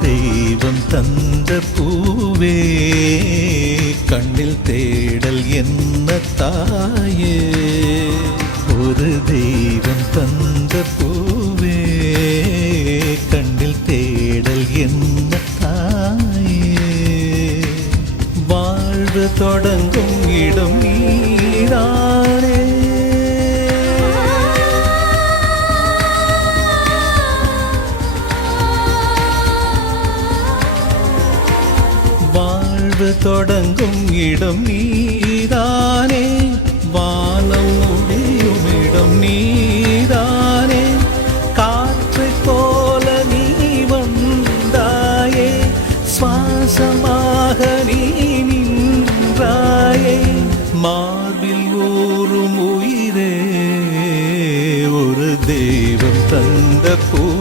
தெய்வம் தந்த பூவே கண்ணில் தேடல் என்ன தாயே. ஒரு தெய்வம் தந்த பூவே கண்ணில் தேடல் என்ன தாயே. வாழ்வு தொடங்கும் இடம் நீதானே. வாழ்வு தொடங்கும் இடம் நீதானே. வானம் முடியும் இடம் நீதானே. காற்று போல நீ வந்தாயே. சுவாசமாக நீ நின்றாயே. மார்பில் ஊறும் உயிரே ஒரு தெய்வம் தந்த பூ.